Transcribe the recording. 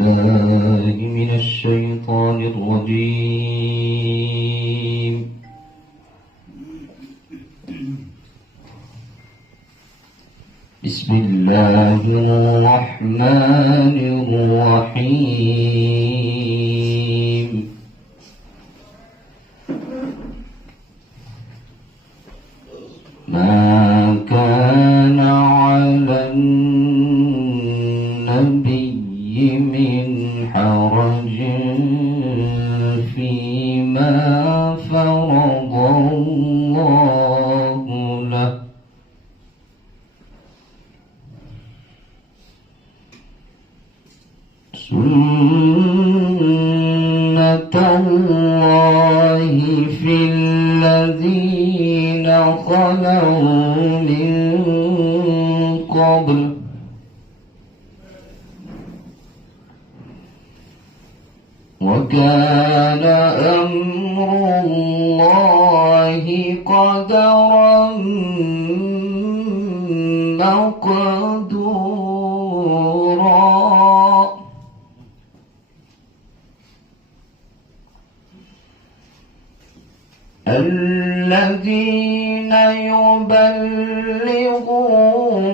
بالله من الشيطان الرجيم. بسم الله الرحمن الرحيم. ما كان على النبي من حرج فيما فرض الله له، سنة الله في الذين خلوا من قبل، وكان أمر الله قدرا مقدورا. الذين يبلغون